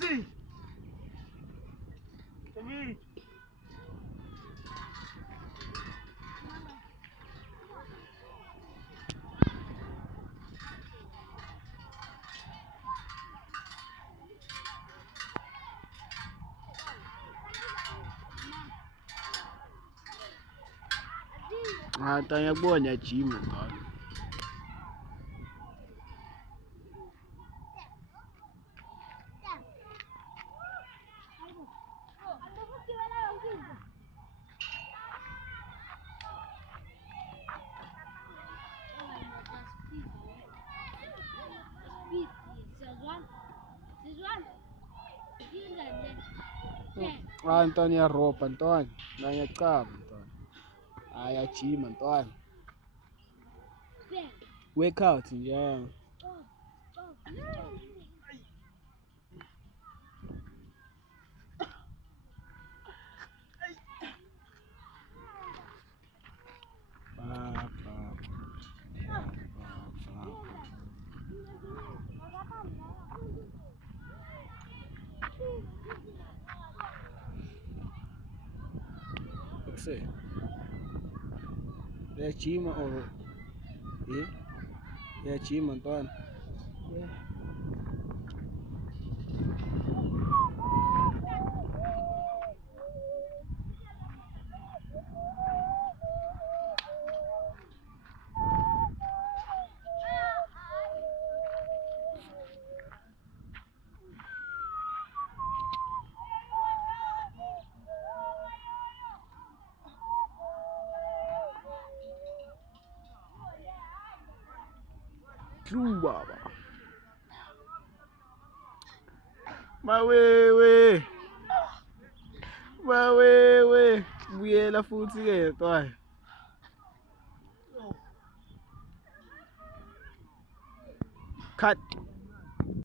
Uzi. Tabii. Tanya bonya chimo kan. Antônio roupa, Antônio. Não é cabo, Antônio. Ai, a chima, Antônio. Wake out, yeah. O que sei? É chima ou... É chima, Antônio. True, baba. Mas wewe. Mas wewe. Buyela futhi ke, Antônio. Cut.